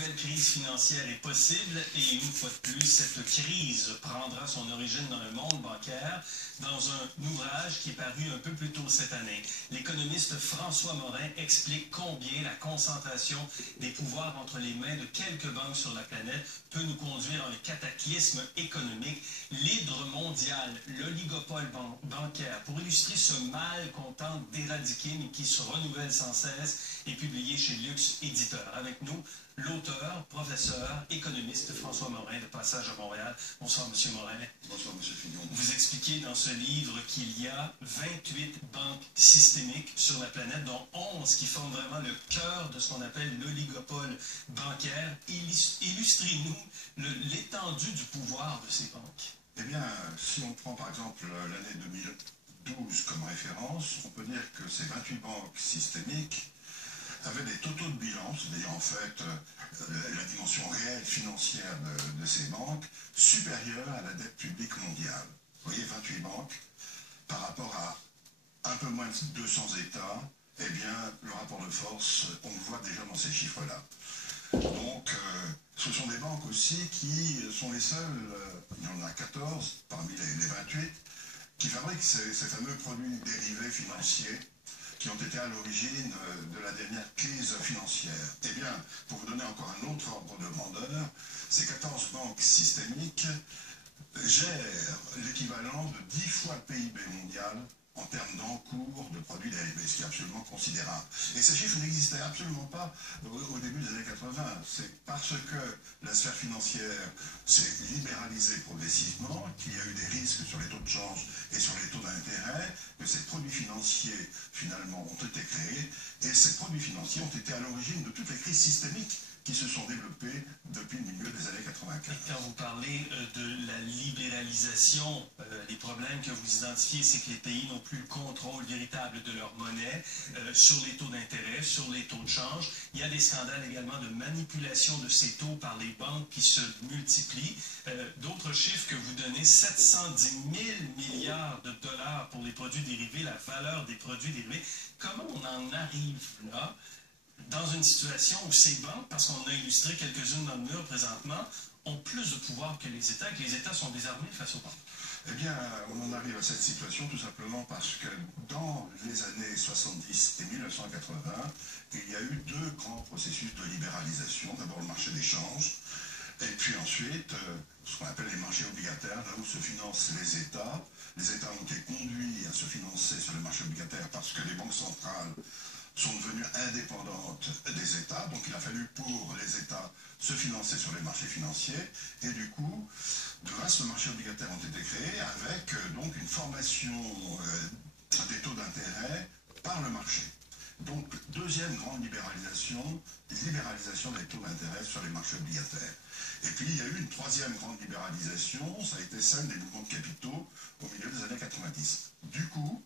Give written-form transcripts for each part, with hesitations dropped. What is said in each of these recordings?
nouvelle crise financière est possible et une fois de plus, cette crise prendra son origine dans le monde bancaire dans un ouvrage qui est paru un peu plus tôt cette année. L'économiste François Morin explique combien la concentration des pouvoirs entre les mains de quelques banques sur la planète peut nous conduire à un cataclysme économique. L'hydre mondial, l'oligopole bancaire, pour illustrer ce mal qu'on tente d'éradiquer mais qui se renouvelle sans cesse, est publié chez Lux Éditeur. Avec nous, l'auteur, professeur, économiste François Morin, de passage à Montréal. Bonsoir, M. Morin. Bonsoir, M. Fillon. Vous expliquez dans ce livre qu'il y a 28 banques systémiques sur la planète, dont 11 qui forment vraiment le cœur de ce qu'on appelle l'oligopole bancaire. Illustrez-nous l'étendue du pouvoir de ces banques. Eh bien, si on prend par exemple l'année 2012 comme référence, on peut dire que ces 28 banques systémiques avaient des totaux de bilan, c'est-à-dire en fait la dimension réelle financière de ces banques, supérieure à la dette publique mondiale. Vous voyez, 28 banques, par rapport à un peu moins de 200 États, eh bien, le rapport de force, on le voit déjà dans ces chiffres-là. Donc, ce sont des banques aussi qui sont les seules, il y en a 14 parmi les 28, qui fabriquent ces fameux produits dérivés financiers qui ont été à l'origine de la dernière crise financière. Eh bien, pour vous donner encore un autre ordre de grandeur, ces 14 banques systémiques gèrent l'équivalent de 10 fois le PIB mondial en termes d'encours de produits dérivés, ce qui est absolument considérable. Et ces chiffres n'existaient absolument pas au début des années 80. C'est parce que la sphère financière s'est libéralisée progressivement, qu'il y a eu des risques sur les taux de change et sur les taux d'intérêt, que ces produits financiers, finalement, ont été créés, et ces produits financiers ont été à l'origine de toutes les crises systémiques qui se sont développées depuis le milieu des années 95. Et quand vous parlez de la libéralisation, les problèmes que vous identifiez, c'est que les pays n'ont plus le contrôle véritable de leur monnaie sur les taux d'intérêt, sur les taux de change. Il y a des scandales également de manipulation de ces taux par les banques qui se multiplient. D'autres chiffres que vous donnez, 710 000 milliards de dollars pour les produits dérivés, la valeur des produits dérivés. Comment on en arrive là? Dans une situation où ces banques, parce qu'on a illustré quelques-unes dans le mur présentement, ont plus de pouvoir que les États sont désarmés face aux banques. Eh bien, on en arrive à cette situation tout simplement parce que dans les années 70 et 1980, il y a eu deux grands processus de libéralisation. D'abord le marché des changes, et puis ensuite ce qu'on appelle les marchés obligataires, là où se financent les États. Les États ont été conduits à se financer sur les marchés obligataires parce que les banques centrales sont devenues indépendantes des États, donc il a fallu pour les États se financer sur les marchés financiers, et du coup, de vastes marchés obligataires ont été créés avec donc une formation des taux d'intérêt par le marché. Donc, deuxième grande libéralisation des taux d'intérêt sur les marchés obligataires. Et puis, il y a eu une troisième grande libéralisation, ça a été celle des mouvements de capitaux au milieu des années 90. Du coup,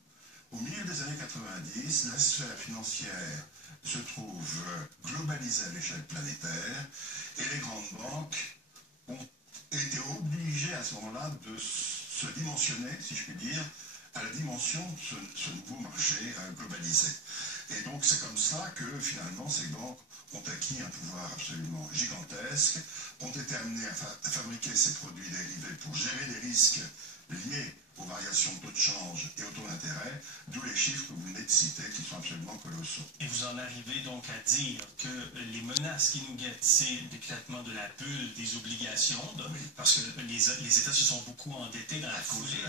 au milieu des années 90, la sphère financière se trouve globalisée à l'échelle planétaire et les grandes banques ont été obligées à ce moment-là de se dimensionner, si je puis dire, à la dimension de ce nouveau marché globalisé. Et donc c'est comme ça que finalement ces banques ont acquis un pouvoir absolument gigantesque, ont été amenées à fabriquer ces produits dérivés pour gérer les risques liés aux variations de taux de change et aux taux d'intérêt, d'où les chiffres que vous venez de citer qui sont absolument colossaux. Et vous en arrivez donc à dire que les menaces qui nous guettent, c'est l'éclatement de la bulle des obligations, oui, parce que les États se sont beaucoup endettés dans la foulée.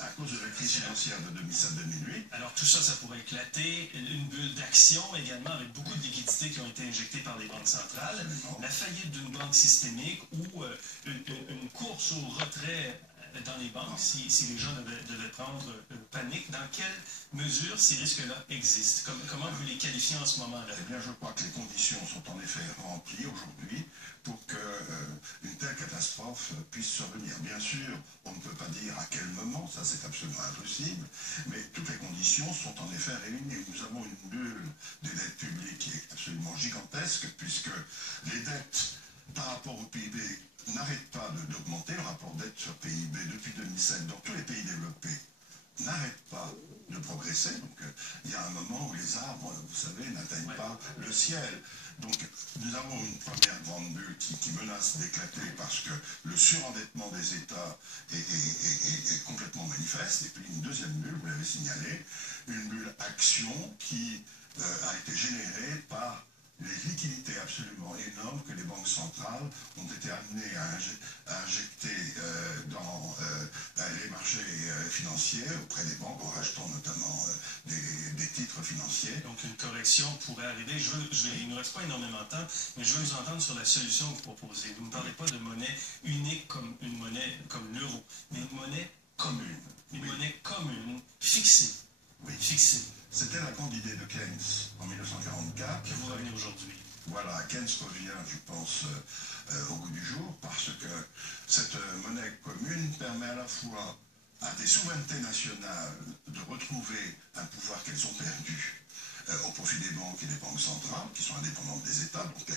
À cause de la crise financière de 2007-2008. Alors tout ça, ça pourrait éclater. Une bulle d'action également, avec beaucoup de liquidités qui ont été injectées par les banques centrales. Absolument. La faillite d'une banque systémique ou une course au retrait dans les banques, si les gens devaient prendre panique, dans quelle mesure ces risques-là existent? Comment vous les qualifiez en ce moment-là? Eh bien, je crois que les conditions sont en effet remplies aujourd'hui pour qu'une telle catastrophe puisse survenir. Bien sûr, on ne peut pas dire à quel moment, ça c'est absolument impossible, mais toutes les conditions sont en effet réunies. Nous avons une bulle des dettes publiques qui est absolument gigantesque, puisque les dettes par rapport au PIB n'arrête pas d'augmenter, le rapport dette sur PIB depuis 2007 dans tous les pays développés n'arrête pas de progresser. Donc il y a un moment où les arbres, vous savez, n'atteignent pas le ciel. Donc nous avons une première grande bulle qui menace d'éclater parce que le surendettement des États est complètement manifeste. Et puis une deuxième bulle, vous l'avez signalé, une bulle action qui a été générée par les liquidités absolument énormes que les banques centrales ont été amenées à injecter dans les marchés financiers auprès des banques en rachetant notamment des titres financiers. Donc une correction pourrait arriver. Il ne nous reste pas énormément de temps, mais je veux vous entendre sur la solution que vous proposez. Vous ne parlez pas de monnaie unique comme une monnaie comme l'euro, mais une monnaie commune. Une monnaie commune, fixée. Oui. Fixée. C'était la grande idée de Keynes en 1944. Que vous revenez aujourd'hui. Voilà, Keynes revient, je pense, au goût du jour, parce que cette monnaie commune permet à la fois à des souverainetés nationales de retrouver un pouvoir qu'elles ont perdu au profit des banques et des banques centrales, qui sont indépendantes des États, donc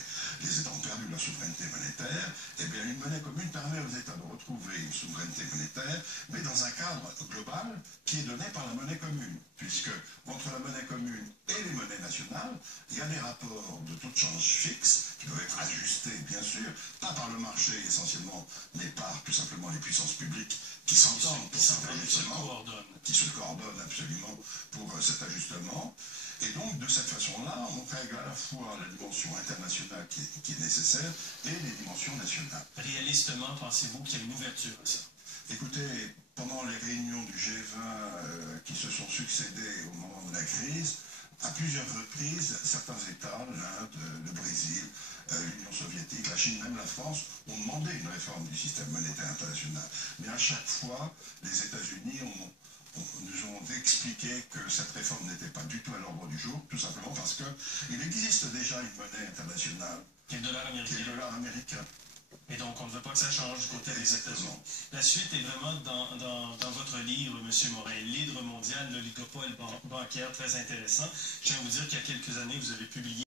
les États ont perdu leur souveraineté monétaire. Eh bien, une monnaie commune permet aux États de retrouver une souveraineté monétaire, mais dans un cadre global qui est donné par la monnaie commune, puisque entre la monnaie commune et les monnaies nationales, il y a des rapports de taux de change fixes qui doivent être ajustés, bien sûr, pas par le marché essentiellement, mais par tout simplement les puissances publiques qui s'entendent pour cet ajustement, qui se coordonnent absolument pour cet ajustement. Et donc, de cette façon-là, on règle à la fois la dimension internationale qui est nécessaire et les dimensions nationales. Réalistement, pensez-vous qu'il y a une ouverture à ça? Écoutez, pendant les réunions du G20 qui se sont succédées au moment de la crise, à plusieurs reprises, certains États, l'Inde, le Brésil, l'Union soviétique, la Chine, même la France, ont demandé une réforme du système monétaire international. Mais à chaque fois, les États-Unis nous ont expliqué que cette réforme n'était pas du tout à l'ordre du jour, tout simplement parce qu'il existe déjà une monnaie internationale, qui est le dollar américain. Qui est le dollar américain. Et donc, on ne veut pas que ça change du côté des États-Unis. La suite est vraiment dans votre livre, M. Morin, L'hydre mondial, l'oligopole bancaire, très intéressant. Je tiens à vous dire qu'il y a quelques années, vous avez publié